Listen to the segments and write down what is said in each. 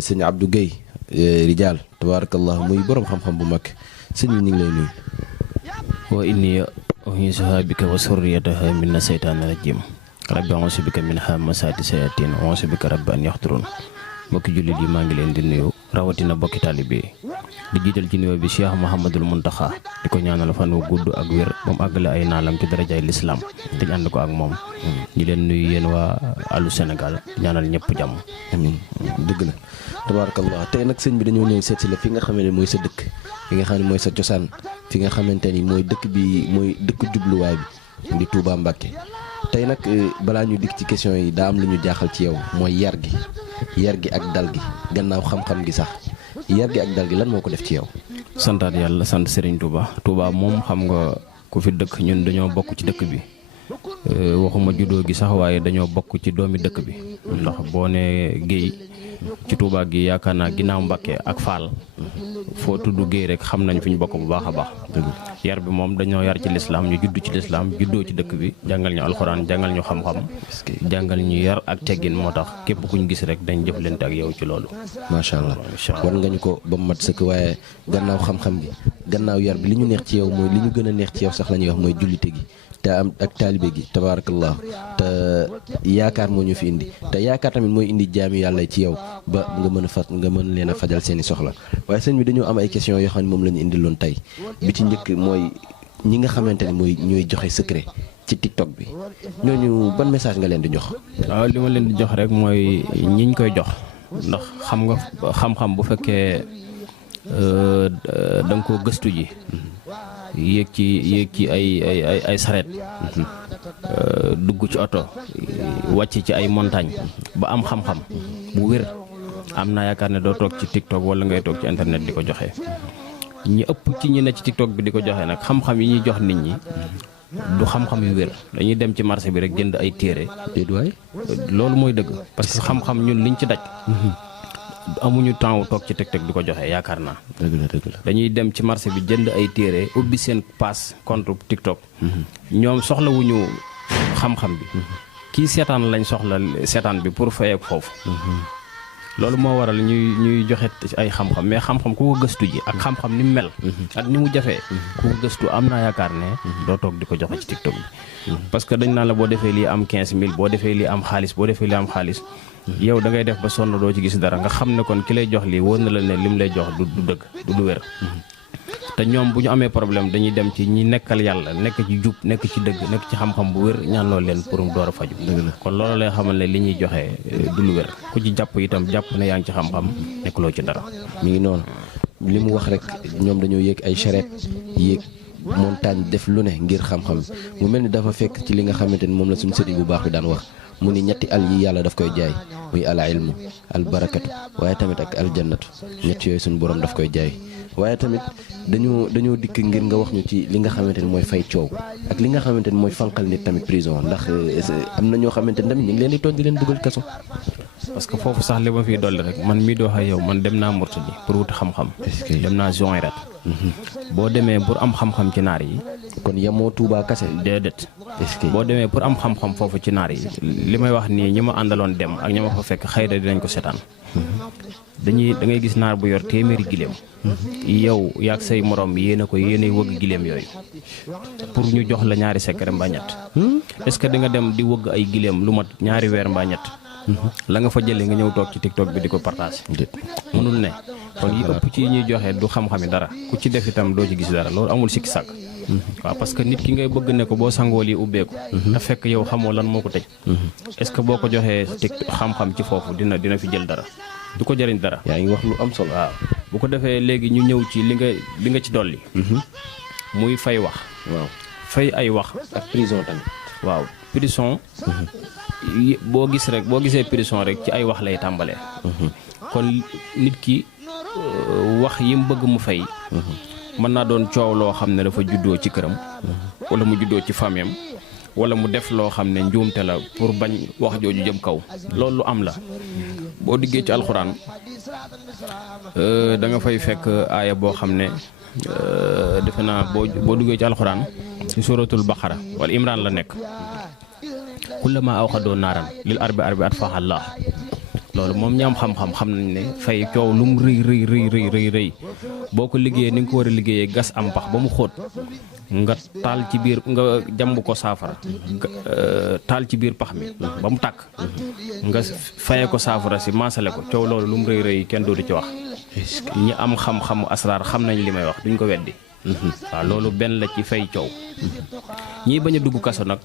sëñ Abdou Guèye Rijal tabarakallah muy borom xam-xam bu mag sëñ bi ñu ngi lay nuyu. wa inni uhiisuha bika wa surriyataha mina seytaani rajim rabbi a'uuzu bika min hamazaati sayaatiin wa a'uuzu bika rabbi an yaxduruun. mbokki jullit yi maa ngi leen di nuyu rawatina bokki taalibe yi di jiital ci nuyoo bi Cheikh Mouhamadul Mountakha di ko ñaanal fan wu gudd ak wér ba mu àggale ay naalam ci darajaay lislaam te ñu ànd ko ak moom. ñi leen nuyu yéen waa Allô Sénégal ñaanal ñëpp jàmm. amiin dëgg la tabarakallah tey nag sëñ bi dañoo ñëw seet si la fi nga xam ne mooy sa dëkk fi nga xam ne mooy sa cosaan fi nga xamante ni mooy dëkk bi mooy dëkk jubluwaay bi di Touba Mbacké. tey nag balaa ñu dikk ci question yi daa am lu ñu jaaxal ci yow mooy yar gi ak dal gi gannaaw xam-xam gi sax yar gi ak dal gi lan moo ko def ci yow. santaat yàlla sant Serigne Touba. Touba moom xam nga ku fi dëkk ñun dañoo bokk ci dëkk bi waxuma juddoo gi sax waaye dañoo bokk ci doomi dëkk bi ndax boo nee Guèye ci Touba gi yaakaar naa ginnaaw Mbacké ak Fall foo tudd Guèye rek xam nañ fi ñu bokk bu baax a baax. yar bi moom dañoo yar ci lislaam ñu judd ci lislaam juddoo ci dëkk bi jàngal ñu alxuraan jàngal ñu xam-xam jàngal ñu yar ak teggin moo tax képp kuñ gis rek dañ jëflante ak yow ci loolu. macha allah war nga ñu ko ba mu mat sëkk waaye gannaaw xam-xam bi gannaaw yar bi li ñu neex ci yow mooy li ñu gën a neex ci yow sax la ñuy wax mooy jullite gi te am ak taalibe gi tabaarakallah te yaakaar moo ñu fi indi te yaakaar tamit mooy indi jaami yàlla ci yow ba nga mën a fas nga mën leen a fajal seeni soxla waaye sëñ bi dañoo am ay questions yoo xam ne moom la ñu indiloon tey bi ci njëkk mooy ñi nga xamante ne mooy ñooy joxe secret ci TikTok bi ñooñu ban message nga leen di jox. waaw li ma leen di jox rek mooy ñiñ koy jox ndax xam nga xam-xam bu fekkee da nga koo gëstu ji yéeg ci ay sareet dugg ci oto wàcc ci ay montagne ba am xam-xam bu wér am naa yaakaar ne doo toog ci TikTok wala ngay toog ci internet di ko joxe. ñi ëpp ci ñi ne ci TikTok bi di ko joxe nag xam-xam yi ñuy jox nit ñi du xam-xam yu wér dañuy dem ci marché bi rek jënd ay téere. loolu mooy dëgg parce que xam-xam ñun liñ ci daj. amuñu temps wu toog ci TikTok di ko joxe yaakaar naa. dëgg la dañuy dem ci marché bi jënd ay téere ubbi seen pass compte TikTok. ñoom soxlawuñu xam-xam bi. kii seetaan lañ soxla seetaan bi pour fayeek foofu. loolu moo waral ñuy joxe ay xam-xam mais xam-xam ku ko gëstu ji ak xam-xam ni mu mel. ak ni mu jafee. ku ko gëstu am naa yaakaar ne doo toog di ko joxe ci TikTok bi. parce que dañ naan la boo defee lii am 15000 boo defee lii am xaalis boo defee lii am xaalis. yow da ngay def ba sonn doo ci gis dara nga xam ne kon ki lay jox lii wóor na la ne lim lay jox du dëgg du wér. te ñoom bu ñu amee problème dañuy dem ci ñi nekkal yàlla nekk ci jub nekk ci dëgg nekk ci xam-xam bu wér ñaan loolu leen pour mu door a faju kon loolu lay xamal ne li ñuy joxe du lu wér ku ci jàpp itam jàpp ne yaa ngi ci xam-xam nekkuloo ci dara. mi ngi noonu li mu wax rek ñoom dañoo yéeg ay charrette yéeg montagne def lu ne ngir xam-xam mu mel ni dafa fekk ci li nga xamante ni moom la suñu sëriñ bu baax bi daan wax mu ni ñetti al yi yàlla daf koy jaay muy al ilmu al barakatu waaye tamit ak al jannatu ñett yooyu suñu borom daf koy jaay. waaye tamit dañoo dikk ngir nga wax ñu ci li nga xamante ni mooy fay coow ak li nga xamante ni mooy fanqal nit tamit prison ndax am na ñoo xamante ni tamit ñu ngi leen di tooñ di leen dugal kaso. parce que foofu sax li ma fiy dolli rek man mii doo xa yow man dem naa Mourtani pour wut xam-xam. dem naa Zouairat. boo demee pour am xam-xam ci naar yi. kon yemoo Touba kase. déedéet. boo demee pour am xam-xam foofu ci naar yi li may wax nii ñi ma àndaloon dem ak ñi ma fa fekk xëy na dinañ ko seetaan. da ngay gis naar bu yor téeméeri gileem. yow yaag say morom yéen a wëgg gileem yooyu. pour ñu jox la ñaari secret mbaa ñett. est-ce que di nga dem di wëgg ay gileem lu mat ñaari weer mbaa ñett. la nga fa jëlee nga ñëw toog ci TikTok bi di ko partage mënul ne kon yi ëpp ci ñuy joxe du xam-xami dara ku ci def itam doo ci gis dara loolu amul sikki sàkk. waaw parce que nit ki ngay bëgg ne ko boo sangoo lii ubbeeku. te fekk yow xamoo lan moo ko tëj. est-ce que boo ko joxee xam-xam ci foofu dina fi jël dara du ko jëriñ dara. yaa ngi wax lu am solo. waaw bu ko defee léegi ñu ñëw ci li nga ci dolli. muy fay wax. waaw fay ay wax. ak prison tamit. waaw prison. boo gisee prison rek ci ay wax lay tàmbalee. kon nit ki wax yi mu bëgg mu fay. mën naa doon coow loo xam ne dafa juddoo ci këram. wala mu juddoo ci famiyam wala mu def loo xam ne njuumte la pour bañ wax jooju jëm kaw. loolu lu am la boo diggee ci alxuraan da nga fay fekk aaya boo xam ne defe naa boo duggee ci alxuraan ci suratul baqara wala imran la nekk. kullama awqadoo naaran lil arbi atfahallah loolu moom ñi am xam-xam xam nañ ne fay coow lu mu rëy boo ko liggéeyee ni nga ko war a liggéeyee gas am pax ba mu xóot nga taal ci biir nga jàmb ko saafara taal ci biir pax mi ba mu tàkk nga faye ko saafara si maasale ko coow loolu lu mu rëy kenn dootu ci wax ñi am xam-xamu asraar xam nañ li may wax duñ ko weddi waaw loolu benn la ci fay coow ñii bañ a dugg kaso nag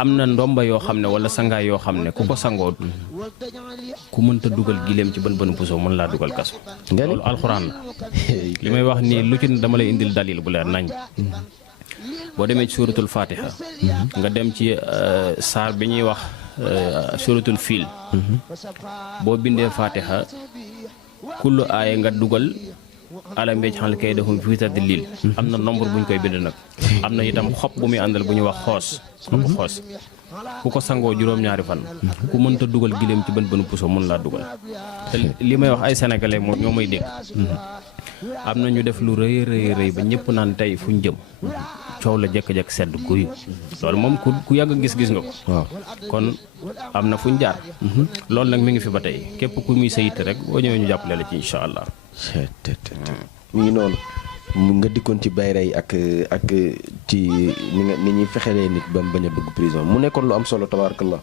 am na ndomba yoo xam ne wala sangaay yoo xam ne ku ko sangoo ku mënta dugal gileem ci bën puso mën laa dugal kaso loolu alxuraan la li may wax nii lu ci ne dama lay indil dalil bu leer nañ boo demee ci suratul fatiha nga dem ci saar bi ñuy wax suratul fiil boo bindee fatiha kullu aaya nga dugal alam yaj'al kaydahum fii tadlil am na nombre bu ñu koy bind nag am na itam xob bu muy àndal bu ñuy wax xoos ku ko sangoo juróom-ñaari fan ku mënta dugal gileem ci bën puso mën laa dugal te li may wax ay sénégalais moom ñoo may dégg am na ñu def lu rëy ba ñëpp naan tey fu ñu jëm coow la jekk-jekk sedd guy loolu moom ku yàgg gis nga ko waaw kon am na fu ñu jaar loolu nag mi ngi fi ba tey képp ku muy sa yitte rek boo ñëwee ñu jàppale la ci incha allah mi ngi noonu nga dikkoon ci bayre yi ak ci ni ñuy fexelee nit ba mu bañ a dugg prison mu nekkoon lu am solo tabarakallah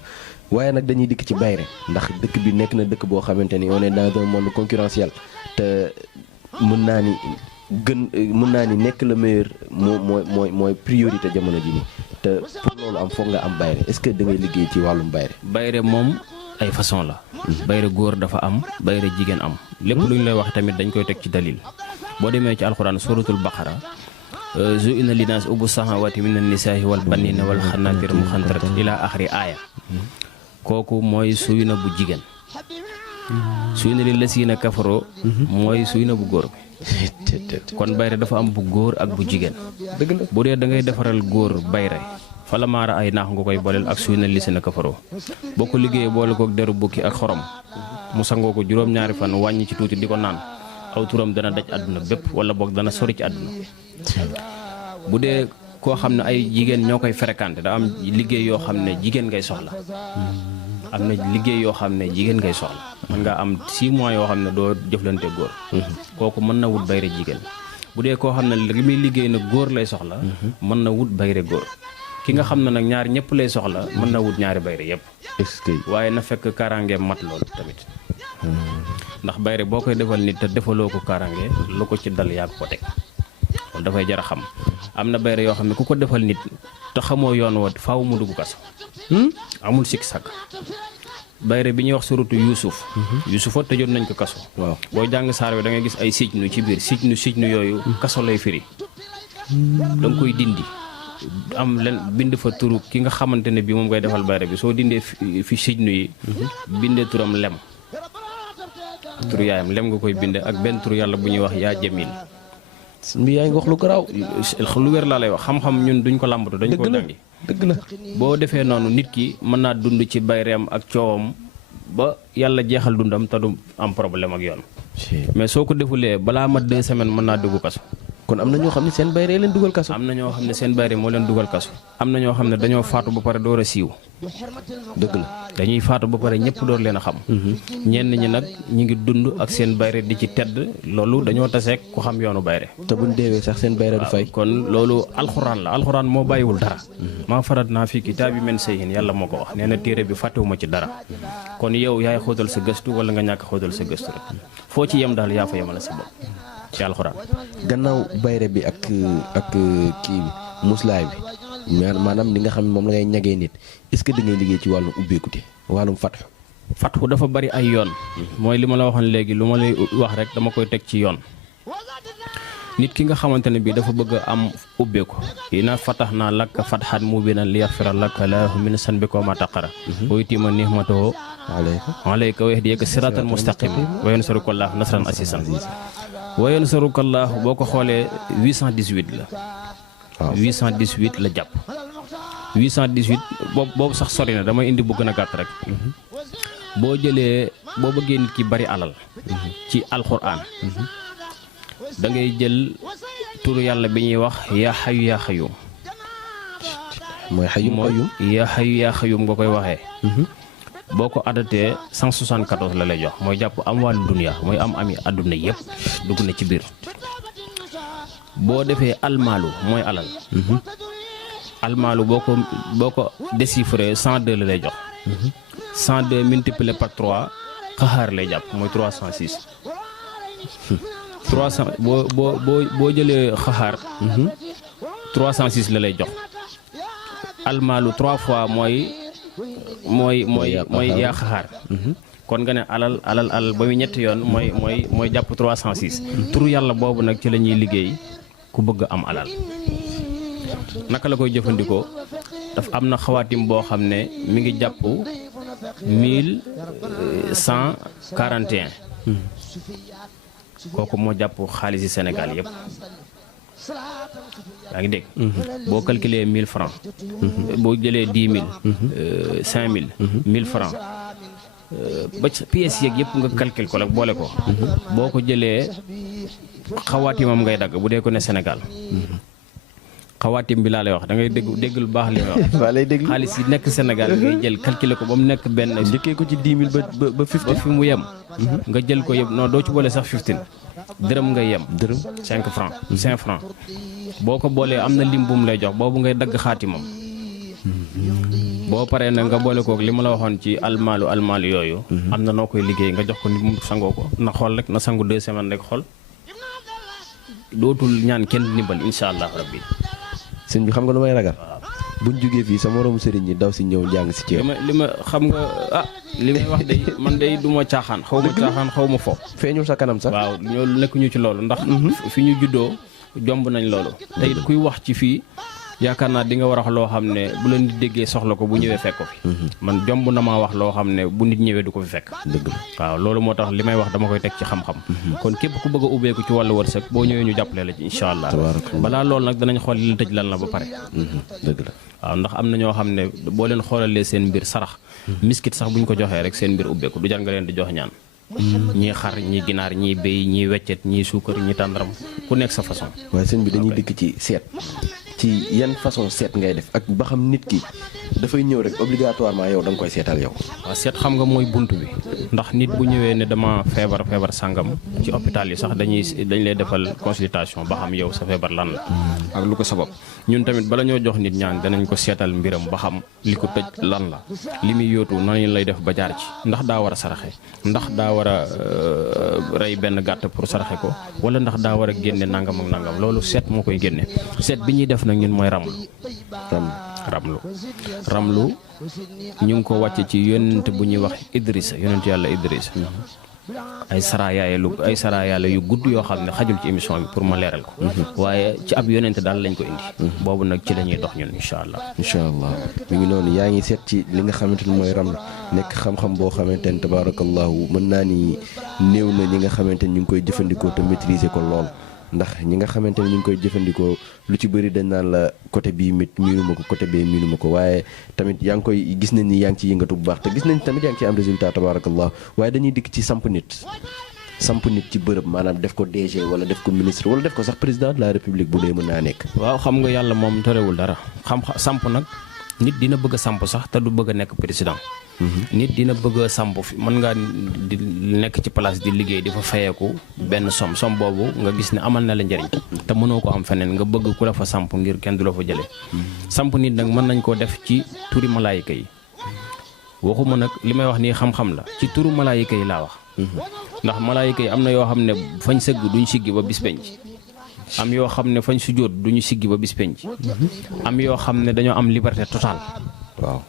waaye nag dañuy dikk ci bayre ndax dëkk bi nekk na dëkk boo xamante ni on est dans un monde concurrentiel te mën naa ni nekk le meilleur mooy priorité jamono ji nii te pour loolu am foog nga am bayre est-ce que da ngay liggéey ci wàllum bayre moom ay façon la bayre góor dafa am bayre jigéen am lépp lu ñu lay wax tamit dañ koy teg ci dalil boo demee ci alxuraan suratul baqara zu'ina linnaasi hubbu shahawati mina nisaa'i wal baniina wal qanaatiiri muqantarati ila axiri aaya kooku mooy suy na bu jigéen suy na li lasiina kafaroo mooy suy na bu góor bi kon bayre dafa am bu góor ak bu jigéen bu dee da ngay defaral góor bayre fala maara ay naax nga koy booleel ak suy na lasiina kafaroo boo ko liggéeyee boole kook deru bukki ak xorom mu sangoo ko juróom-ñaari fan wàññi ci tuuti di ko naan aw turam dana daj àdduna bépp wala boog dana sori ci àdduna bu dee koo xam ne ay jigéen ñoo koy fréquenté da am liggéey yoo xam ne jigéen ngay soxla am na liggéey yoo xam ne jigéen ngay soxla mën nga am 6 mois yoo xam ne doo jëflante góor kooku mën na wut bayre jigéen bu dee koo xam ne li muy liggéey nag góor lay soxla mën na wut bayre góor ki nga xam ne nag ñaar ñëpp lay soxla mën na wut ñaari bayre yëpp waaye na fekk kaaraange mat loolu tamit ndax bayre boo koy defal nit te defaloo ko kaaraange lu ko ci dal yaa ko teg kon dafay jar a xam am na bayre yoo xam ne ku ko defal nit te xamoo yoon wa faaw mu dugg kaso amul sikk sàkk bayre bi ñuy wax suratu yuusufa tëjoon nañ ko kaso waaw boo jàng saar wi da ngay gis ay sijnu ci biir sijnu yooyu kaso lay firi da nga koy dindi am leen bind fa turu ki nga xamante ne bi moom ngay defal bayre bi soo dindee fi sijnu yi bindee turam lem turu yaayam lem nga koy binde ak benn turu yàlla bu ñuy wax yaa jamil mbi yaa ngi wax lu garaaw lu wér laa lay wax xam-xam ñun duñ ko làmbatu dañ ko jàngi dëgg la boo defee noonu nit ki mën naa dund ci bayreem ak coowam ba yàlla jeexal dundam te du am problème ak yoon mais soo ko defulee balaa mat 2 semaines mën naa dugg kaso kon am na ñoo xam ne seen bayre leen dugal kaso am na ñoo xam ne seen bayre moo leen dugal kaso am na ñoo xam ne dañoo faatu ba pare door a siiw dëgg la dañuy faatu ba pare ñëpp door leen a xam ñenn ñi nag ñi ngi dund ak seen bayre di ci tedd loolu dañoo taseek ku xam yoonu bayre te buñ deewee sax seen bayre du fay kon loolu alxuraan la alxuraan moo bàyyiwul dara maa farat naa fi kitaabi min sayhin yàlla moo ko wax nee na téere bi fàttewuma ci dara kon yow yaay xóotal sa gëstu wala nga ñàkk xóotal sa gëstu rek foo ci yem daal yaa fa yemale sa bopp ci alxuraan gannaaw bayre bi ak kii bi muslaay bi maanaam li nga xam ne moom la ngay ñagee nit est-ce que da ngay liggéey ci wàllum ubbeekute wàllum fatxu dafa bari ay yoon mooy li ma la waxoon léegi lu ma lay wax rek dama koy teg ci yoon nit ki nga xamante ne bii dafa bëgg a am ubbeeku inna fatahnaa laka fathan mubiinan liyaghfira laka llaahu min zanbika wa maa taqara wa yutimma ni'matahu alayka wa yahdiyaka siraatan mustaqiiman wa yansuruka llaahu nasran aziizan wa yansuruka llaahu boo ko xoolee 818 la 818 la jàpp 818 boobu sax sori na damay indi bu gën a gàtt rek boo bëggee nit ki bari alal ci alxuraan da ngay jël turu yàlla bi ñuy wax yaa xayu yaa xayum mooy xayum yaa xayu yaa xayum nga koy waxee boo ko adatee 174 la lay jox mooy jàpp am wàllu dunya mooy am ami àdduna yëpp dugg na ci biir. boo defee almaalu mooy alal. almaalu boo ko déchiffré 102 la lay jox. 102 multiplié par 3 xaxaar lay jàpp mooy 306. 300 boo jëlee xaxaar. 306 la lay jox. almaalu 3 fois mooy yaa xaxaar. kon nga ne alal ba muy ñetti yoon mooy jàpp 306. turu yàlla boobu nag ci la ñuy liggéey ku bëgg am alal. naka la koy jëfandikoo daf am na xawaatim boo xam ne mi ngi jàpp 1141. kooku moo jàpp xaalisi Sénégal yëpp. yaa ngi dégg. boo calculer 1000 francs boo jëlee 10 000 5000 1000 francs ba pièces yeeg yëpp nga calcul ko la boole ko. boo ko jëlee xawaatimam ngay dagg bu dee ko ne Sénégal. xawaatim bi laa lay wax da ngay dégg lu baax li may wax. waa lay dégg xaalis yi nekk Sénégal ngay jël calculer ko ba mu nekk benn. njëkkee ko ci 10 000 ba 50 ba fi mu yem. nga jël ko yëpp non doo ci boole sax 15 dërëm ngay yem. dërëm 5 francs 5 francs boo ko boolee am na lim bu mu lay jox boobu ngay dagg xaatimam. boo paree nag nga boole kook li ma la waxoon ci almaalu yooyu. am na noo koy liggéey nga jox ko nit mu sangoo ko na xool rek na sangu 2 semaines rek xool dootul ñaan kenn ndimbal incha allah rabbi. sëñ bi xam nga lu may ragal. buñ jógee fii sa moromu sëriñ ñi daw si ñëw njàng si ci yow. li ma xam nga li may wax day man day du ma caaxaan xaw ma caaxaan xaw ma fo. feeñul sa kanam sax. waaw ñoo nekkuñu ci loolu ndax. fi ñu juddoo jomb nañ loolu. te it kuy wax ci fii yaakaar naa di nga war a wax loo xam ne bu la nit déggee soxla ko bu ñëwee fekk ko fi. man jomb na maa wax loo xam ne bu nit ñëwee du ko fi fekk. dëgg la waaw loolu moo tax li may wax dama koy teg ci xam-xam. kon képp ku bëgg a ubbeeku ci wàllu wërsëg boo ñëwee ñu jàppale la ci incha allah. balaa loolu nag danañ xool li la tëj lan la ba pare. dëgg la waaw ndax am na ñoo xam ne boo leen xoolalee seen mbir sarax. miskit sax bu ñu ko joxee rek seen mbir ubbeeku du jar nga leen di jox ñaan. ñii xar ñii ginaar ñii béy ñii weccet ñii suukar ñii tàndaram ku nekk sa façon. waaye sëñ bi dañuy dikk ci seet ci yan façon seet ngay def ak ba xam nit ki dafay ñëw rek obligatoirement yow da nga koy seetal yow. waaw seet xam nga mooy bunt bi ndax nit bu ñëwee ne dama feebar sàngam ci hôpital yi sax dañ lay defal consultation ba xam yow sa feebar lan la ak lu ko sabab. ñun tamit bala ñoo jox nit ñaan danañ ko seetal mbiram ba xam li ko tëj lan la li muy yóotu nan lay def ba jaar ci ndax daa war a saraxe ndax daa war a rey benn gàtt pour saraxe ko wala ndax daa war a génne nangam ak nangam loolu seet moo koy génne. seet bi ñuy def nag ñun mooy ramlu ñu ngi ko wàcce ci yonent bu ñuy wax Idrissa yonent yàlla Idrissa. ay saraayaala yu gudd yoo xam ne xajul ci émission bi pour ma leeral ko. waaye ci ab yonent daal lañ ko indi. boobu nag ci la ñuy dox ñun incha allah. incha allah mi ngi noonu yaa ngi seet ci li nga xamante ni mooy ramlu nekk xam-xam boo xamante ni tabaarakallahu mën naa ni néew na ñi nga xamante ni ñu ngi koy jëfandikoo te maîtriser ko lool. ndax ñi nga xamante ne ñu ngi koy jëfandikoo lu ci bëri dañ naan la côté bii miinuma ko côté bee miinuma ko waaye tamit yaa ngi koy gis nañ ni yaa ngi ci yëngatu bu baax te gis nañ tamit yaa ngi ci am résultat tabarakallah waaye dañuy dikk ci samp nit ci bërëb maanaam def ko DG wala def ko ministre wala def ko sax président de la république bu dee mën naa nekk. waaw xam nga yàlla moom terewul dara samp nag nit dina bëgg a samp sax te du bëgg a nekk président. nit dina bëgg a samp fi mën ngaa di nekk ci place di liggéey di fa fayeeku benn som boobu nga gis ne amal na la njëriñ te mënoo ko am feneen nga bëgg ku la fa samp ngir kenn du la fa jëlee. samp nit nag mën nañ koo def ci turi malaayika yi waxuma nag li may wax nii xam-xam la ci turu malaayika yi laa wax. ndax malaayika yi am na yoo xam ne fañ sëgg duñ siggi ba bis penc am yoo xam ne fañ sujjóot duñu siggi ba bis penc am yoo xam ne dañoo am liberté totale. waaw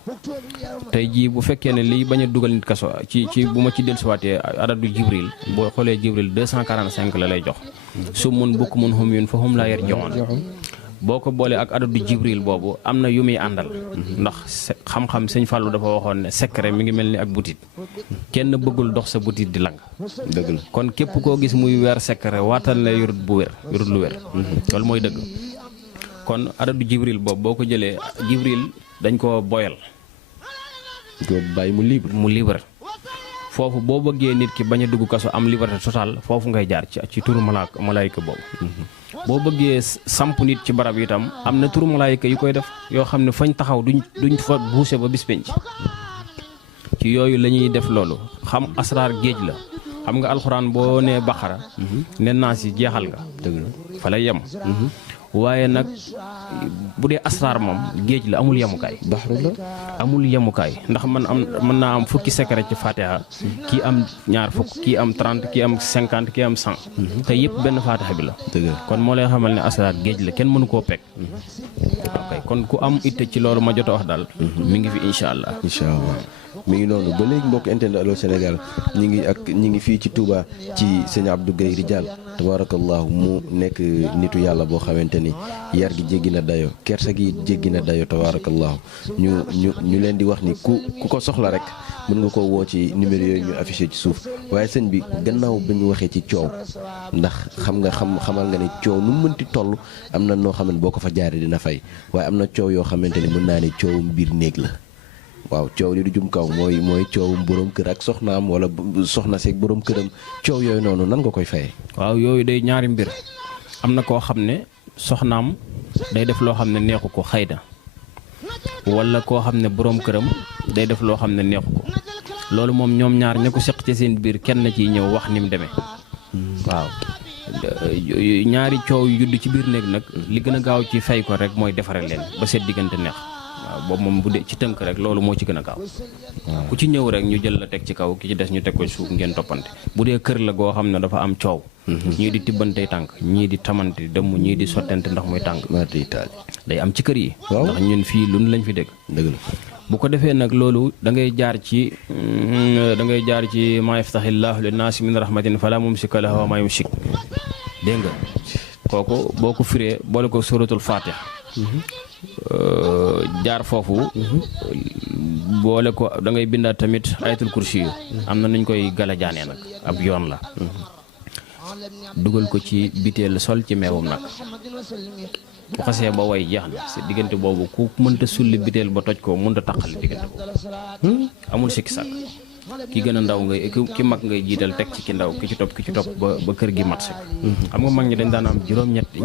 tey jii bu fekkee ne liy bañ a dugal nit kaso ci bu ma ci dellusiwaatee adadu jibril boo xoolee jibril 245 la lay jox su mun bukk mun hum yun fa hum laa yarji'un boo ko boolee ak adadu jibril boobu am na yu muy àndal ndax xam-xam sëñ Fallou dafa waxoon ne secret mi ngi mel ni ak butit kenn bëggul dox sa butit di lang. dëgg la kon képp koo gis muy weer secret waatal ne yorut lu wér loolu mooy dëgg kon adadu jibril boobu boo ko jëlee jibril dañ ko boyal ko bàyyi mu libre foofu boo bëggee nit ki bañ a dugg kaso am liberté totale foofu ngay jaar ci turu malaayika boobu. boo bëggee samp nit ci barab itam am na turu malaayika yu koy def yoo xam ne fañ taxaw duñ fa buuse ba bis penc ci yooyu la ñuy def loolu xam asraar géej la xam nga alxuraan boo nee baqara ne naa si jeexal nga dëgg la fa lay yem waaye nag bu dee asraar moom géej la amul yemukaay baxru la amul yemukaay ndax mën naa am fukki secret ci fatiha kii am 20 kii am 30 kii am 50 kii am 100 te yëpp benn fatiha bi la dëgg la kon moo lay xamal ne asraar géej la kenn mënu koo pekk ok kon ku am itte ci loolu ma jot a wax daal mi ngi fi incha allah mi ngi noonu ba léegi mbokk internet Allô Sénégal ñi ngi fii ci Touba ci sëñ Abdou Guèye Ridial tabarakallahu mu nekk nitu yàlla boo xamante ni yar gi jéggi na dayo kersa gi jéggi na dayo tabarakallahu ñu leen di wax ni ku ko soxla rek mën nga ko woo ci numéro yooyu ñu affiché ci suuf waaye sëñ bi gannaaw ba ñu waxee ci coow ndax xamal nga ne coow nu mu mënti toll am na noo xam ne boo ko fa jaaree dina fay waaye am na coow yoo xamante ni mën naa ne coowum biir néeg la waaw coow li du jum kaw mooy coowum borom kër ak soxnaam wala soxna seeg borom këram coow yooyu noonu nan nga koy fayee. waaw yooyu day ñaari mbir am na koo xam ne soxnaam day def loo xam ne neexu ko xëy na wala koo xam ne borom këram day def loo xam ne neexu ko loolu moom ñoom ñaar ña ko seq ci seen biir kenn ciy ñëw wax ni mu demee waaw ñaari coow yu judd ci biir néeg nag li gën a gaaw ci fay ko rek mooy defare leen ba seet diggante neex. waaw boobu moom bu dee ci tënk rek loolu moo ci gën a gaaw ku ci ñëw rek ñu jël la teg ci kaw ki ci des ñu teg ko suuf ngeen toppante bu dee kër la goo xam ne dafa am coow ñii di tibbantey tànk ñii di tamante dëmm ñii di sottante ndax muy tànk day am ci kër yi ndax ñun fii lu lañ fi dégg bu ko defee nag loolu da ngay jaar ci maa yaftaxillaahu linnaasi min rahmatin fala mumsika lahu wa maa yumsik dégg nga kooku boo ko firee boole ko suratul fatiha jaar foofu boole ko da ngay bindaat tamit ayatul kursi yu am na nuñ koy gala jaanee nag ab yoon la dugal ko ci biteel sol ci meewam nag bu xasee ba way jeex na si diggante boobu ku mënta sulli biteel ba toj ko mënta taqali diggante boobu amul sikki sàkk ki gën a ndaw ki mag ngay jiital teg ci ki ndaw ki ci topp ba kër gi mat si xam nga mag ñi dañ daan am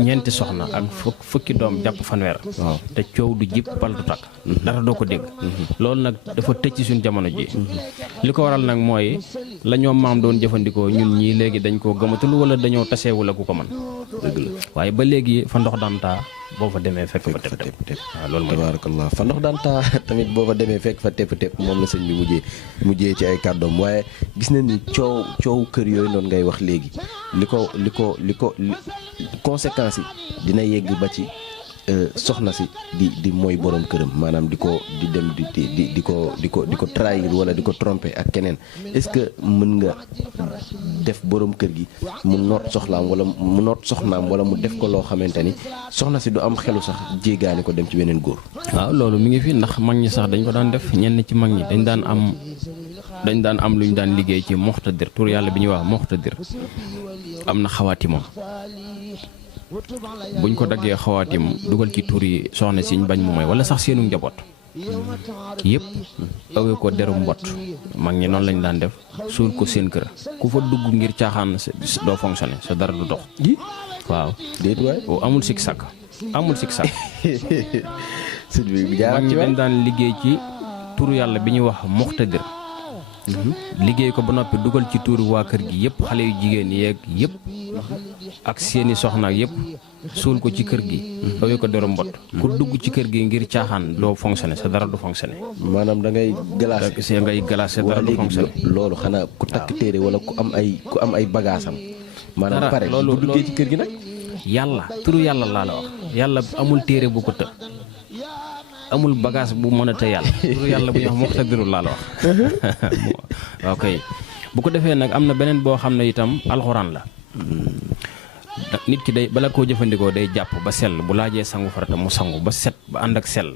ñeenti soxna ak fukki doom jàpp fanweer te coow du jib bal du takk dara doo ko dégg loolu nag dafa tëj ci suñ jamono ji li ko waral nag mooy la ñoom maam doon jëfandikoo ñun ñii léegi dañ koo gëmatul wala dañoo taseewu la ku ko man dëgg la waaye ba léegi fa ndox daan taa boo fa demee fekk fa tepp tepp waaw loolu mooy tabarakallah fa ndox daan taa tamit boo fa demee fekk fa tepp tepp moom la sëñ bi mujjee ci ay kàddoom waaye gis nañ ni coow kër yooyu noonu ngay wax léegi li ko conséquences yi dina yegg ba ci soxna si di mooy borom këram maanaam di ko trahir wala di ko tromper ak keneen est-ce que mën nga def borom kër gi mu noot soxnaam wala mu def ko loo xamante ni soxna si du am xelu sax jéegaani ko dem ci beneen góor. waaw loolu mi ngi fi ndax mag ñi sax dañ ko daan def ñenn ci mag ñi dañ daan am lu ñu daan liggéey ci muxtadir tur yàlla bi ñuy wax muxtadir am na xawaati moom. buñ ko daggee xawaatim dugal ci tur yi soxna siñ bañ mu may wala sax seenu njaboot yëpp awee ko deru mbott mag ñi noonu lañ daan def suul ko seen kër ku fa dugg ngir caaxaan doo fonctionné sa dara du dox waaw déet waay amul sikk sàkk mag ñi dañ daan liggéey ci turu yàlla bi ñuy wax muxtadir liggéey ko ba noppi dugal ci tuuru waa kër gi yëpp xale yu jigéen yeeg yëpp ak seeni soxna ak yëpp suul ko ci kër gi awee ko doro mbott ku dugg ci kër gi ngir caaxaan doo fonctionné sa dara du fonctionné maanaam da ngay glacé dara du fonctionné loolu xanaa ku takk téere wala ku am ay bagaasam maanaam pare bu duggee ci kër gi nag yàlla turu yàlla laa la wax yàlla amul téere bu ko të amul bagage bu mën a të yàlla turu yàlla bu ñuy wax muxtadiru laa la wax waaw kay bu ko defee nag am na beneen boo xam ne itam alxuraan la nit ki day bala koo jëfandikoo day jàpp ba sell bu laajee sangu farata mu sangu ba set ba ànd ak sell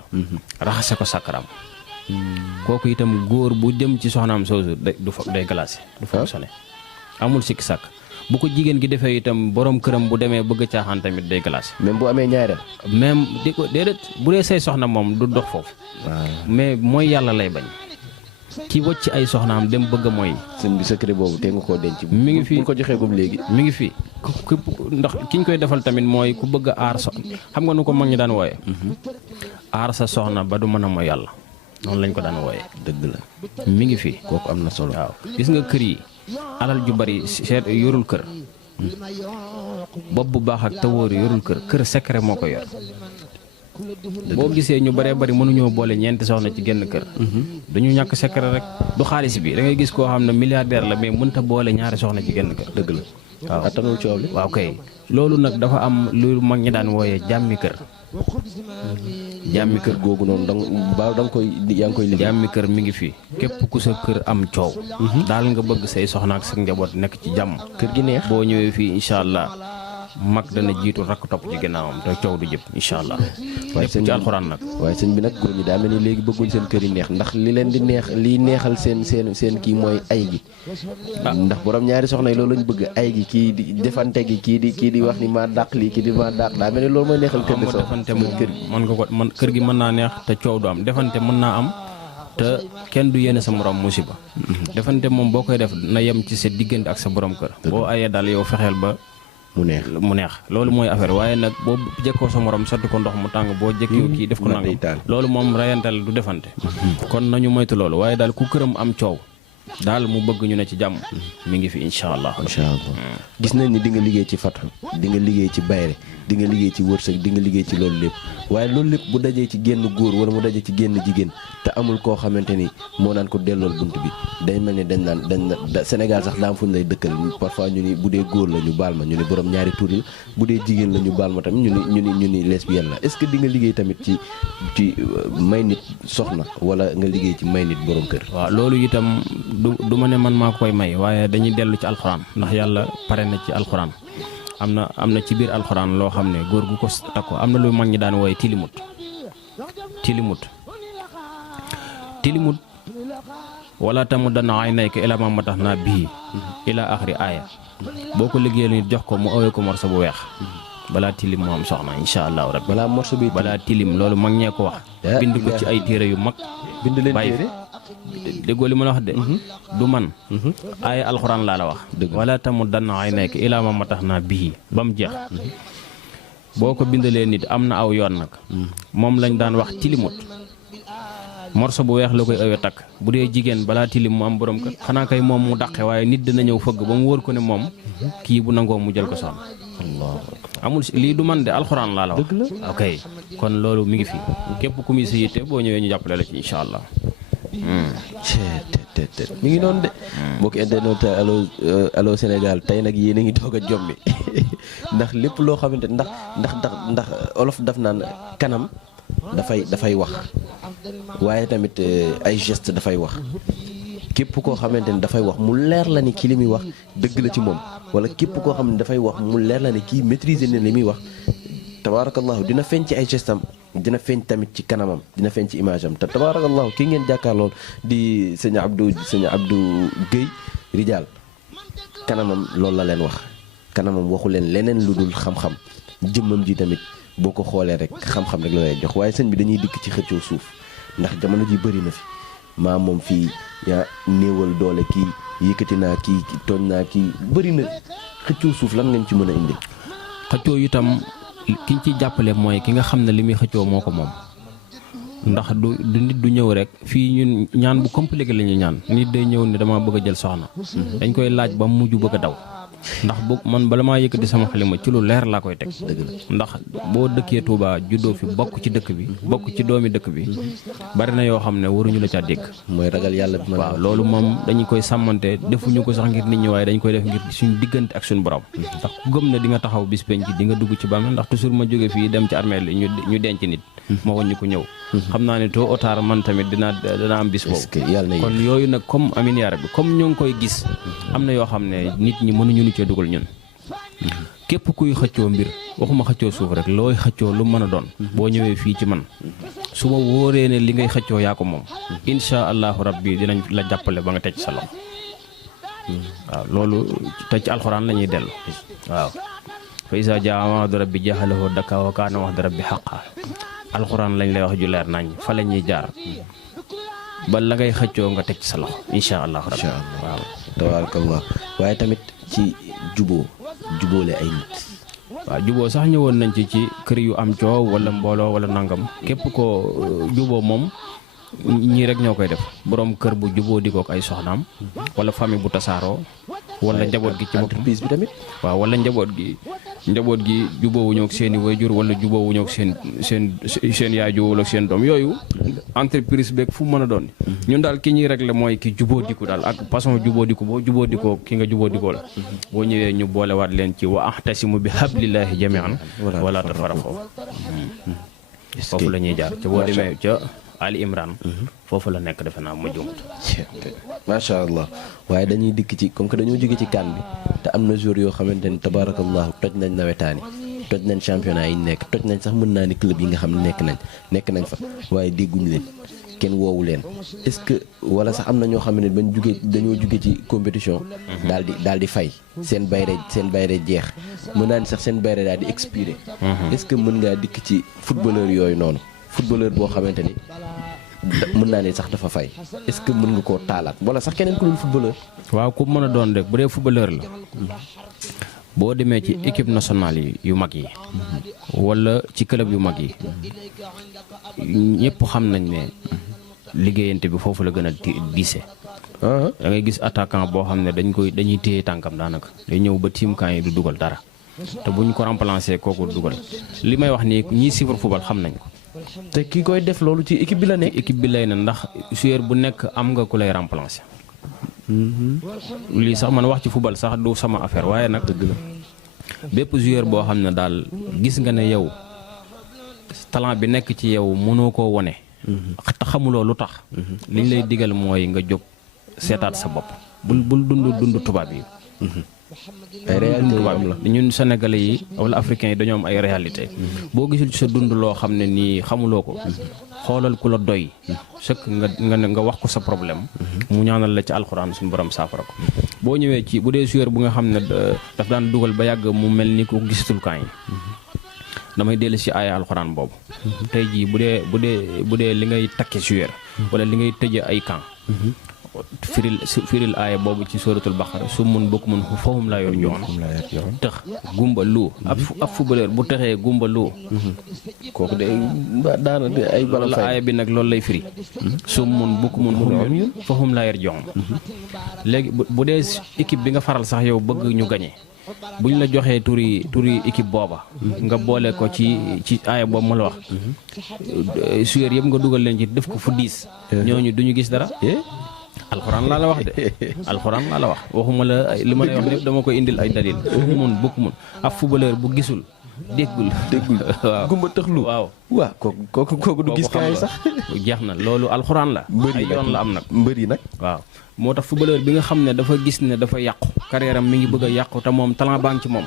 raxase ko sàkkaraam kooku itam góor bu dem ci soxnaam soosu day glacé du fonctionné amul sikki sàkk bu ko jigéen gi defee itam borom këram bu demee bëgg caaxaan tamit day glacé même bu amee ñaareel même déedéet bu dee say soxna moom du dox foofu mais mooy yàlla lay bañ ki wocc ay soxnaam dem bëgg a mooy sëñ bi secret boobu te nga koo denc mi ngi fi bu ko joxee gum léegi mi ngi fi ndax ki ñu koy defal tamit mooy ku bëgg a aar xam nga nu ko mag ñi daan wooye aar sa soxna ba du mën a mooy yàlla noonu lañ ko daan wooyee. dëgg la mi ngi fi. kooku am na solo. waaw gis nga kër yi alal ju bari seet yorul kër. bopp bu baax ak tawóor yorul kër secret moo ko yor. boo gisee ñu bëree bëri mënuñoo boole ñeenti soxna ci genn kër. dañu ñàkk secret rek. du xaalis bi da ngay gis koo xam ne milliardaire la mais mënut a boole ñaari soxna ci genn kër. dëgg la waaw attanul coow li. waaw kay loolu nag dafa am lu mag ñi daan wooyee jàmmi kër. jàmmi kër googu noonu da nga koy yaa ngi koy liggéey. jàmmi kër mi ngi fi képp ku sa kër am coow. daal nga bëgg say soxna ak sa njaboot nekk ci jàmm. kër gi neex boo ñëwee fii incha allah mag dana jiitu rakk topp ci ginnaawam te coow du jëpp incha allah. waaye lépp ci alxuraan nag. waaye sëñ bi nag góor ñi daa mel ni léegi bëgguñ seen kër yi neex ndax li leen di neex liy neexal seen kii mooy ay gi. ndax borom ñaari soxna yi loolu lañ bëgg ay gi kii di defante gi kii di wax ni maa dàq lii kii di maa dàq daa mel ni loolu mooy neexal kër gi. defante moom mën nga ko man kër gi mën naa neex te coow du am defante mën naa am te kenn du yéene sa morom musiba. defante moom boo koy def na yem ci sa diggante ak sa borom kër. boo ayee daal yow fexeel ba. mu neex loolu mooy affaire waaye nag boo jëkkoo sa morom sotti ko ndox mu tàng boo jëkkoo kii def ko nangam loolu moom rayantal du defante. kon nañu moytu loolu waaye daal ku këram am coow daal mu bëgg ñu ne ci jàmm mi ngi fi incha allah. gis nañ ni di nga liggéey ci fatu di nga liggéey ci bayre di nga liggéey ci wërsëg di nga liggéey ci loolu lépp waaye loolu lépp bu dajee ci génn góor wala mu dajee ci génn jigéen te amul koo xamante ni moo naan ko dellool bunt bi day mel ni dañ Sénégal sax daam fu ñu lay dëkkal parfois ñu ni bu dee góor la ñu baal ma ñu ni borom ñaari tur la bu dee jigéen la ñu baal ma tamit ñu ni lesbienne la est-ce que di nga liggéey tamit ci may nit soxna wala nga liggéey ci may nit borom kër. waaw loolu itam du ma ne man maa koy may waaye dañuy dellu ci alxuraan ndax yàlla pare na ci alxuraan. am na ci biir alxuraan loo xam ne góor gu ko takko am na lu mag ñi daan wooye tilimut wala tamuddanna aynayka ilaa maa matta'naa bihi ilaa axiri aaya boo ko liggéeyal nit jox ko mu owee ko morso bu weex balaa tilim moo am soxna insha allahu rabbi balaa tilim loolu mag ñee ko wax bind ko ci ay téere yu mag bind leen téere déggoo li ma la wax de du man aaya alxuraan laa la wax wala tamuddanna aynayka ilaa maa matta'naa bihi ba mu jeex boo ko bindalee nit am na aw yoon nag moom lañ daan wax tilimut morso bu weex la koy ëwee takk bu dee jigéen balaa tilim mu am borom kër xanaa kay moom mu daqe waaye nit dina ñëw fëgg ba mu wóor ko ne moom kii bu nangoo mu jël ko soxna amul lii du man de alxuraan laa la wax ok kon loolu mi ngi fi képp ku muy sa yitte boo ñëwee ñu jàppale la ci incha allah. mi ngi noonu de mbokk internet Allô Sénégal tey nag yéen a ngi doog a jommi ndax lépp loo xamante ndax olof daf naan kanam dafay wax waaye tamit ay geste dafay wax képp koo xamante ni dafay wax mu leer la ni kii li muy wax dëgg la ci moom wala képp koo xam ne dafay wax mu leer la ni kii maîtriser na li muy wax tabaarakallahu dina feeñ ci ay gestam dina feeñ tamit ci kanamam dina feeñ ci image am te tabaarakallahu kii ngeen jàkkaarlool di sëñ Abdou Guèye Ridial kanamam loolu la leen wax kanamam waxu leen leneen lu dul xam-xam jëmmam ji tamit boo ko xoolee rek xam-xam rek la lay jox waaye sëñ bi dañuy dikk ci xëccoo suuf ndax jamono ji bëri na fi maa moom fii yaa néewal doole kii yëkkati naa kii tooñ naa kii bëri na xëccoo suuf lan ngeen ci mën a indi. xëccoo itam ki ñu ciy jàppale mooy ki nga xam ne li muy xëccoo moo ko moom ndax du nit du ñëw rek fii ñun ñaan bu compliqué la ñuy ñaan nit day ñëw ne dama bëgg a jël soxna dañ koy laaj ba mujj bëgg a daw ndax bu man bala maa yëkkati sama xalima ci lu leer laa koy teg ndax boo dëkkee Touba juddoo fi bokk ci dëkk bi bokk ci doomi dëkk bi bari na yoo xam ne waruñu la caa dégg mooy ragal yàlla bi waaw loolu moom dañu koy sàmmante defuñu ko sax ngir nit ñi waaye dañ koy def ngir suñu diggante ak suñu borom ndax ku gëm na di nga taxaw bis penc di nga dugg ci bàmmeel ndax toujours ma jóge fii dem ci armeel li ñu denc nit ma waññu ko ñëw xam naa ne tôt ou tard man tamit dina am bis boobu kon yooyu nag comme amin yaa rabbi comme ñoo ngi koy gis am na yoo xam ne nit ñi mënuñu cee dugal ñun képp kuy xëccoo mbir waxuma xëccoo suuf rek looy xëccoo lu mën a doon boo ñëwee fii ci man su ma wóoree ne li ngay xëccoo yaa ko moom insha allahu rabbi dinañ la jàppale ba nga teg sa loxo waaw loolu te ci alxuraan la ñuy dellu waaw fa isa jaa wa'du rabbi jaxalahu dakka wa kaana wa'du rabbi xaqa alxuraan lañ lay wax ju leer nañ fa la ñuy jaar ba la ngay xëccoo nga teg ci sa loxo insha allahu rabbi waaw tabarakallah waaye tamit ci jubóole ay nit waaw juboo sax ñëwoon nañ ci kër yu am coow wala mbooloo wala nangam képp ko juboo moom ñii rek ñoo koy def borom kër bu juboo dikook ay soxnaam wala famille bu tasaaroo wala njaboot gi ci boppam entreprise bi tamit. waaw wala njaboot gi jubóowuñoo ak seen i wayjur wala jubóowuñoo ak seen yaay jubóowul ak seen doom yooyu entreprise beeg fu mu mën a doon ñun daal ki ñuy régler mooy ki jubóodiku daal ak façon jubóodiku boo jubóodikoo ki nga jubóodikoo la boo ñëwee ñu boolewaat leen ci wa ahtasimu bi hablillahi jami'an wala tafarraqu foofu la ñuy jaar ca boo demee ca Ali Imran foofu la nekk defe naa ma jumut macha allah waaye dañuy dikk ci comme que dañoo jóge ci CAN bi te am na jour yoo xamante ni tabarakallahu toj nañ nawetaani toj nañ championnat yi nekk toj nañ sax mën naa ni club yi nga xam ne nekk nañ fa waaye dégguñu leen kenn woowu leen est-ce que wala sax am na ñoo xam ne dañoo jóge ci compétition daal di fay seen bayre jeex mën naa ni sax seen bayre daal di expiré est-ce que mën ngaa dikk ci footballeur yooyu noonu footballeur boo xamante ni mën naa ne sax dafa fay est-ce que mën nga koo taalaat wala sax keneen ku dul footballeur. waaw ku mën a doon rek bu dee footballeur la boo demee ci équipe nationale yu mag yi wala ci club yu mag yi ñëpp xam nañ ne liggéeyante bi foofu la gën a diise. da ngay gis attaquant boo xam ne dañuy téye tànkam daanaka day ñëw ba team camp yi du dugal dara te bu ñu ko remplacer kooku dugal li may wax nii ñiy suivre football xam nañ ko. te ki koy def loolu ci équipe bi la nekk. équipe bi lay na ndax joueur bu nekk am nga ku lay remplacer. lii sax man wax ci football sax du sama affaire waaye nag dëgg la bépp joueur boo xam ne daal gis nga ne yow talent bi nekk ci yow mënoo koo wone te xamuloo lu tax. liñ lay digal mooy nga jóg seetaat sa bopp. bul dund tubaab yi. ay réalité yu am la ñun sénégalais yi wala africains yi dañoo am ay réalité boo gisul ci sa dund loo xam ne nii xamuloo ko xoolal ku la doy sëkk nga wax ko sa problème mu ñaanal la ci alxuraan suñu borom saafara ko boo ñëwee ci bu dee joueur bu nga xam ne daf daan dugal ba yàgg mu mel ni ku gisatul kaan yi damay dellu si aaya alxuraan boobu tey jii bu dee li ngay takke joueur wala li ngay tëje ay camp firil aaya boobu ci suratul baqara su mun bokk mun fahum laa yor joon tëx gumba lu ab footballeur bu tëxee gumba lu kooku de daana ay bala la aaya bi nag loolu lay firi su mun bokk mun fahum laa yor joon léegi bu dee équipe bi nga faral sax yow bëgg ñu gañe buñ la joxee turi équipe booba nga boole ko ci aaya boobu ma la wax joueur yëpp nga dugal leen ci def ko fu 10 ñooñu duñu gis dara alxuraan laa la wax de alxuraan laa la wax waxuma la li ma lay wax lépp dama koy indil ay dalil mun bukk mun ab footballeur bu gisul déggul waaw gumba tëxlu waaw kooku du gis kaay sax jeex na loolu alxuraan la ay yoon la am nag mbër yi nag waaw moo tax footballeur bi nga xam ne dafa gis ne dafa yàqu carrière am mi ngi bëgg a yàqu te moom talent baa ngi ci moom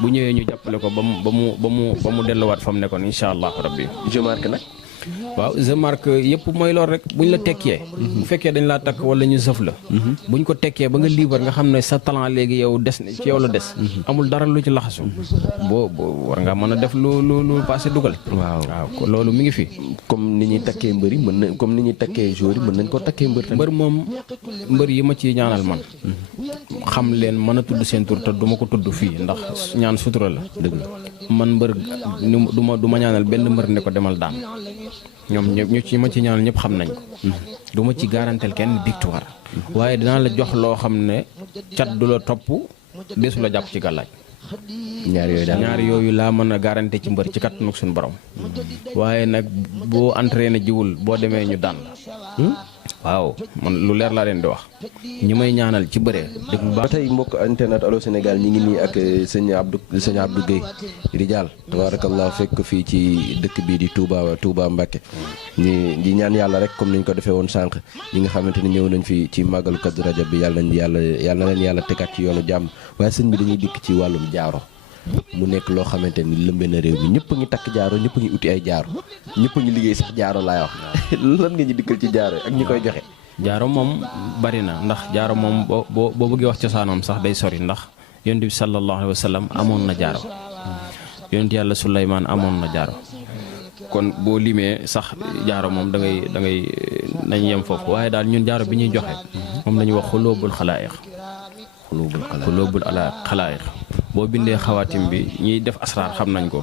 bu ñëwee ñu jàppale ko ba mu delluwaat fa mu nekkoon incha allahu rabbi je marque nag waaw je marque yëpp mooy loolu rek buñ la tekkee bu fekkee dañ laa takk wala ñu sëf la buñ ko tekkee ba nga liibar nga xam ne sa talent léegi yow des ci yow la des amul dara lu ci laxasu boo war nga mën a def lu passé dugal waaw loolu mi ngi fi comme ni ñuy takkee mbër yi mën na comme ni ñuy takkee joueur yi mën nañ ko takkee mbër moom mbër yi ma ci ñaanal man xam leen mën a tudd seen tur te du ma ko tudd fii ndax ñaan sutura la dëgg la man mbër du ma ñaanal benn mbër ne ko demal daan ñoom ñu ci ma ci ñaanal ñëpp xam nañ ko du ma ci garantel kenn victoire waaye dinaa la jox loo xam ne cat du la topp desu la jàpp ci gàllaaj ñaar yooyu laa mën a garanté ci mbër ci kattanu suñu borom waaye nag boo entraîné jiwul boo demee ñu daan waaw man lu leer laa leen di wax ñi may ñaanal ci bëree dëgg bu baax. ba tey mbokk internet Allô Sénégal ñi ngi nii ak sëñ Abdou Guèye Ridial tabarakallah fekk fii ci dëkk bii di Touba Mbacké di ñaan yàlla rek comme niñ ko defee woon sànq ñi nga xamante ni ñëw nañ fi ci màggalu Kazu Rajab bi yàlla na leen yàlla tegaat ci yoonu jàmm waaye sëñ bi dañuy dikk ci wàllum jaaro mu nekk loo xamante ni lëmbe na réew mi ñëpp a ngi takk jaaro ñëpp a ngi uti ay jaaro ñëpp a ngi liggéey sax jaaro laay wax lan nga ñu dikkal ci jaaro ak ñi koy joxe. jaaro moom bari na ndax jaaro moom boo bëggee wax cosaanam sax day sori ndax yonent bi sallallahu alayhi wa sallam amoon na jaaro yonent yàlla Suleymaan amoon na jaaro kon boo limee sax jaaro moom da ngay nañ yem foofu waaye daal ñun jaaro bi ñuy joxe moom la ñuy wax xulóobul xalaayiq boo bindee xawaatim bi ñuy def asraar xam nañ ko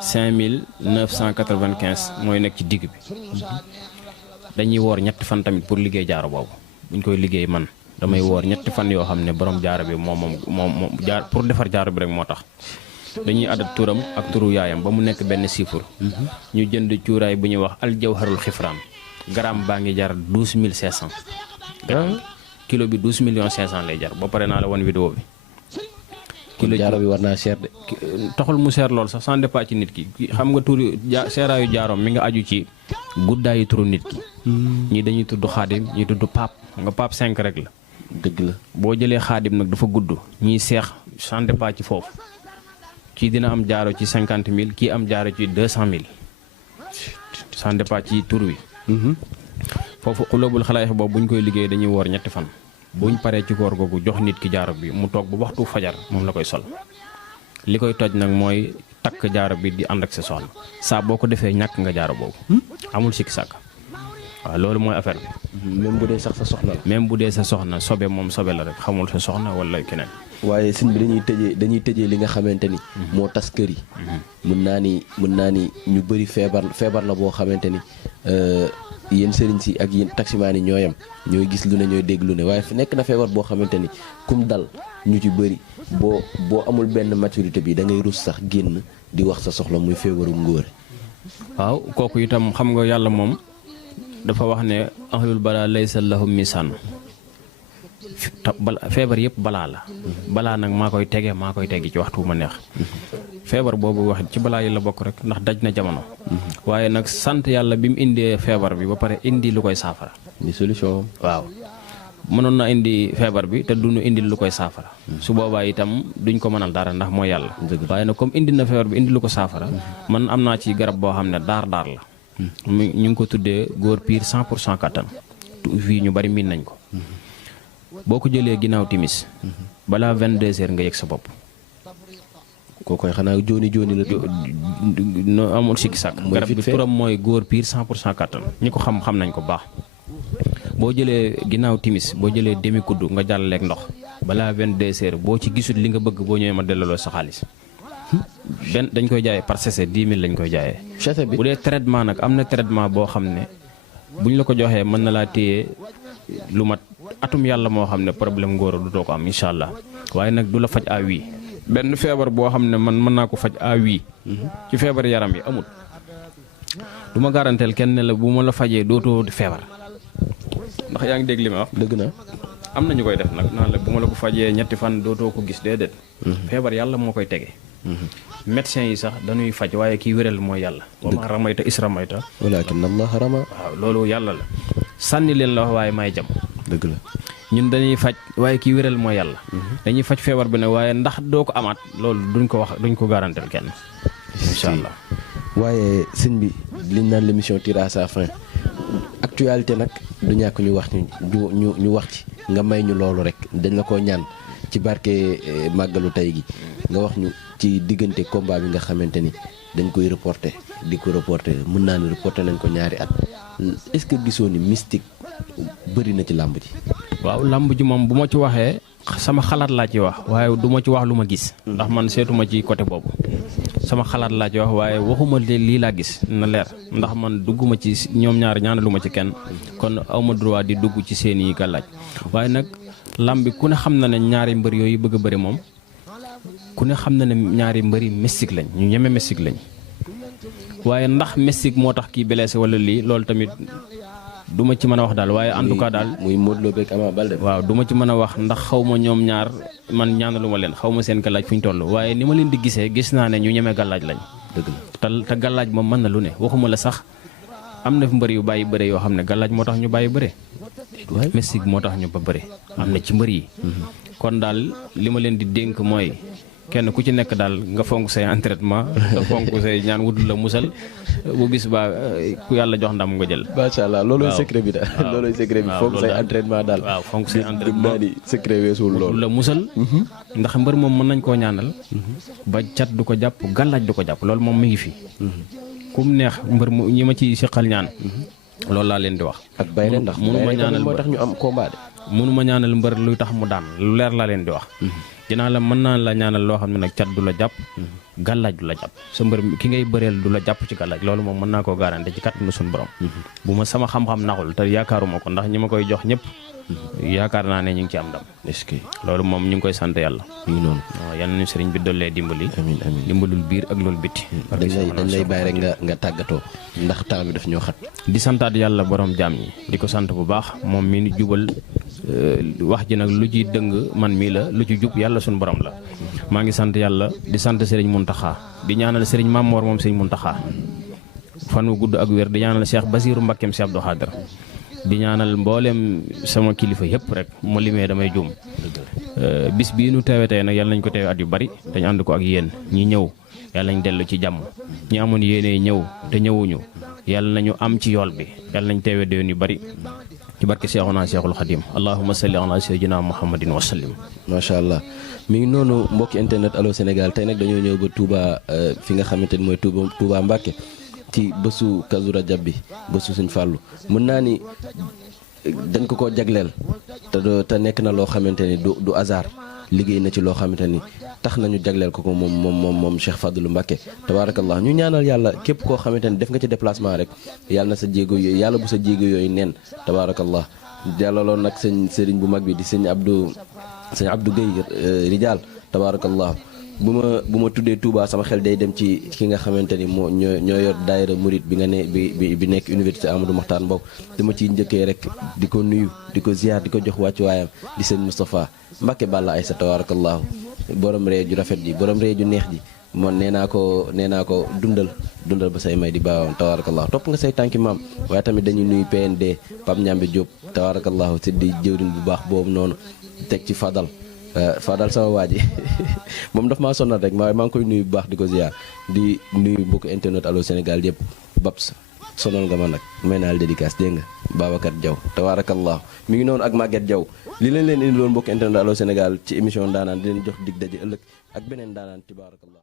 5995 mooy nekk ci digg bi dañuy woor ñetti fan tamit pour liggéey jaaro boobu buñ koy liggéey man damay woor ñetti fan yoo xam ne borom jaaro bi moom jaar pour defar jaaro bi rek moo tax dañuy adat turam ak turu yaayam ba mu nekk benn chiffre ñu jënd cuuraay bu ñuy wax aljawharul xifraan gramme baa ngi jar 12500 kilo bi 12,500,000 lay jar ba pare naa la wan vidéo bi kilo jaaro bi war naa cher de taxul mu seer lool sax sans départ ci nit ki xam nga turu seeraayu jaaroom mi nga aju ci guddaayu turu nit ki ñii dañuy tudd xaadim ñii tudd paap nga paap 5 rek la dëgg la boo jëlee xaadim nag dafa gudd ñii seex sans départ ci foofu kii dina am jaaro ci 50,000 kii am jaaro ci 200,000 sans départ ci tur wi foofu xulóobul xalaayix boobu bu ñu koy liggéey dañuy woor ñetti fan buñ paree ci koor googu jox nit ki jaaro bi mu toog bu waxtu fajar moom la koy sol li koy toj nag mooy takk jaaro bi di ànd ak sa soxna saa boo ko defee ñàkk nga jaaro boobu amul sikki sàkk waaw loolu mooy affaire bi même bu dee sax sa soxna la même bu dee sa soxna sobe moom sobe la rek xamul sa soxna wala keneen waaye sëñ bi dañuy tëjee li nga xamante ni moo tas kër yi mën naa ni ñu bëri feebar la boo xamante ni yéen sëriñ si ak yéen taximaan yi ñooyam ñooy gis lu ne ñooy dégg lu ne waaye fi nekk na feebar boo xamante ni kum dal ñu ci bëri boo amul benn maturité bi da ngay rus sax génn di wax sa soxla muy feebaru ngóore waaw kooku itam xam nga yàlla moom dafa wax ne ahlul balaa laysa lahum misaan feebar yëpp balaa la balaa nag maa koy tege ci waxtu bu ma neex feebar boobu wax ci balaa yi la bokk rek ndax daj na jamono waaye nag sant yàlla bi mu indee feebar bi ba pare indi lu koy saafara di solution waaw mënoon na indi feebar bi te duñu indi lu koy saafara su boobaa itam duñ ko mënal dara ndax mooy yàlla waaye nag comme indi na feebar bi indi lu ko saafara man am naa ci garab boo xam ne daar la ñu ngi ko tuddee góor piir 100% kattan fii ñu bari miin nañ ko boo ko jëlee ginnaaw timis balaa 22h nga yëg sa bopp koo koy xanaa jooni la no amul sikki sàkk garab bi turam mooy góor piir 100% kattan ñi ko xam nañ ko baax boo jëlee ginnaaw timis boo jëlee demi kuddu nga jàllaleeg ndox balaa 22h boo ci gisul li nga bëgg boo ñëwee ma delloo sa xaalis benn dañ koy jaayee par sachet 10 000 lañ koy jaayee bu dee traitement nag am na traitement boo xam ne buñ la ko joxee mën na laa téye lu mat atum yàlla moo xam ne problème ngóora du too ko am incha allah waaye nag du la faj à wii benn feebar boo xam ne man mën naa ko faj à wii ci feebar yaram yi amul du ma garanteel kenn ne la bu ma la fajee dootoo feebar ndax yaa ngi dégg li ma wax dëgg na am na ñu koy def nag naan la bu ma la ko fajee ñetti fan dootoo ko gis déedéet feebar yàlla moo koy tege médecins yi sax dañuy faj waaye kii wéral mooy yàlla wa ma ramayta is ramayta walakin allah rama waaw loolu yàlla la sànni leen la wax waaye may jam dëgg la ñun dañuy faj waaye kii wéral mooy yàlla dañuy faj feebar bi ne waaye ndax doo ko amaat loolu duñ ko garantel kenn incha allah waaye sëñ bi liñ naan l'émission tire à sa fin actualité nag du ñàkk ñu wax ñu wax ci nga may ñu loolu rek dañ la ko ñaan ci barke màggalu tey gi nga wax ñu ci diggante combat bi nga xamante ni dañ koy reporté di ko reporté mën naa ne reporté nañ ko ñaari at est-ce que gisoo ni mystique bëri na ci làmb ji waaw làmb ji moom bu ma ci waxee sama xalaat laa ci wax waaye du ma ci wax lu ma gis ndax man seetuma ci côté boobu sama xalaat laa ci wax waaye waxuma lii laa gis na leer ndax man dugguma ci ñoom ñaar ñaanaluma ci kenn kon awma droit di dugg ci seeni gàllaaj waaye nag làmb bi ku ne xam na ne ñaari mbër yooyu bëgg a bëri moom ku ne xam na ne ñaari mbëri mystique lañ ñu ñeme mystique lañ waaye ndax mystique moo tax kii blessé wala lii loolu tamit du ma ci mën a wax daal waaye en tout cas daal muy Modou Lo beeg Ama Baldé waaw du ma ci mën a wax ndax xaw ma ñoom ñaar man ñaanaluma leen xaw ma seen gàllaaj fu ñu toll waaye ni ma leen di gisee gis naa ne ñu ñeme gàllaaj lañ dëgg la te gàllaaj moom mën na lu ne waxuma la sax am na mbër yu bàyyi bëre yoo xam ne gàllaaj moo tax ñu bàyyi bëre mystique moo tax ñu ba bëre am na ci mbër yi kon daal li ma leen di dénk mooy kenn ku ci nekk daal nga fonk say entraînement nga fonk say ñaan wutul la musal bu bis ba ku yàlla jox ndam nga jël macha allah loolooy secret bi daal loolooy secret bi fonk say entraînement daal waaw fonk say entraînement di secret weesul loolu la musal ndax mbër moom mën nañ koo ñaanal ba cat du ko jàpp gàllaaj du ko jàpp loolu moom mi ngi fi kum neex mbër ñi ma ci siqal ñaan loolu laa leen di wax ak bay leen ndax mënu ma ñaanal moo tax ñu am combat de mënuma ñaanal mbër luy tax mu daan lu leer laa leen di wax. dinaa la mën naa la ñaanal loo xam ne nag cat du la jàpp. gàllaaj du la jàpp sa mbër ki ngay bëreel du la jàpp ci gàllaaj loolu moom mën naa koo garanti ci kàttanu suñu borom. bu ma sama xam-xam naxul te yaakaaruma ko ndax ñi ma koy jox ñëpp. yaakaar naa ne ñu ngi ci am ndam. est-ce que loolu moom ñu ngi koy sant yàlla. mi ngi noonu. waaw yal nañu sëriñ bi dollee dimbali. amiin amiin dimbalul biir ak loolu bitti. dañ lay bàyyi rek nga tàggatoo ndax temps bi daf ñoo xat. di santaat yàlla borom jaam ñi di ko sant bu baax moom mi ni jubal wax ji nag lu ci dëng man mii la lu ci jub yàlla suñu borom la. maa ngi sant yàlla di sant sëriñ Muntaxa di ñaanal sëriñ Mamor moom sëriñ Muntaxa fan wu gudd ak wér di ñaanal Cheikh Basiiru Mbakkeem Cheikh Abdou Khadr di ñaanal mboolem sama kilifa yëpp rek mu limee damay juum bis bii nu teewe tey nag yàlla nañ ko teewe at yu bari dañ ànd ko ak yéen ñi ñëw yàlla nañ dellu ci jàmm ñi amoon yéene ñëw te ñëwuñu yàlla nañu am ci yool bi yàlla nañ teewe déwén yu bari ci barke Seexuna Seexul Xadim allahumma salli ala sayyidina muhammadin wa sallim. macha allah mi ngi noonu mbokki internet Allô Sénégal tey nag dañoo ñëw ba Touba fi nga xamante ni mooy Touba Mbacké ci bésu Kazu Rajab bi bésu Sëñ Fàllu mën naa ni dañ ko jagleel te nekk na loo xamante ni du hasard liggéey na ci loo xamante ni tax nañu jagleel ko moom Cheikh Fadilou Mbacké tabaarakallah ñu ñaanal yàlla képp koo xamante ni def nga ci déplacement rek yàlla na sa jéego yooyu yàlla bu sa jéego yooyu neen tabaarakallah yàlla loolu nag sëriñ bu mag bi di sëñ Abdou Guèye Rijal tabaarakallah bu ma tuddee Touba sama xel day dem ci ki nga xamante ni ñoo yor daayira murit bi nga ne bi nekk université Amadou Mahtar Mbow dama ciy njëkkee rek di ko nuyu di ko ziar di ko jox wàccuwaayam di sëñ Moustapha Mbacké Balla Aïssa tabarakallahu borom ree ju rafet ji borom ree ju neex ji moom nee naa ko dundal ba say may di baawam tabarakallahu topp nga say tànki maam waaye tamit dañuy nuyu PND Pape Ñambe Diop tabarakallahu si di jëwriñ bu baax boobu noonu teg ci Fadal sama waa ji moom daf maa sonal rek maa ngi koy nuyu bu baax di ko ziar di nuyu mbokk internet Allô Sénégal yëpp Babs sonal nga ma nag may naa la dédicace dégg nga Babacar Diaw tabaarakallah mi ngi noonu ak Maguette Diaw li leen indi loon mbokk internet Allô Sénégal ci émission ndaanaan di leen jox dig daje ëllëg ak beneen ndaanaan tabaarakallah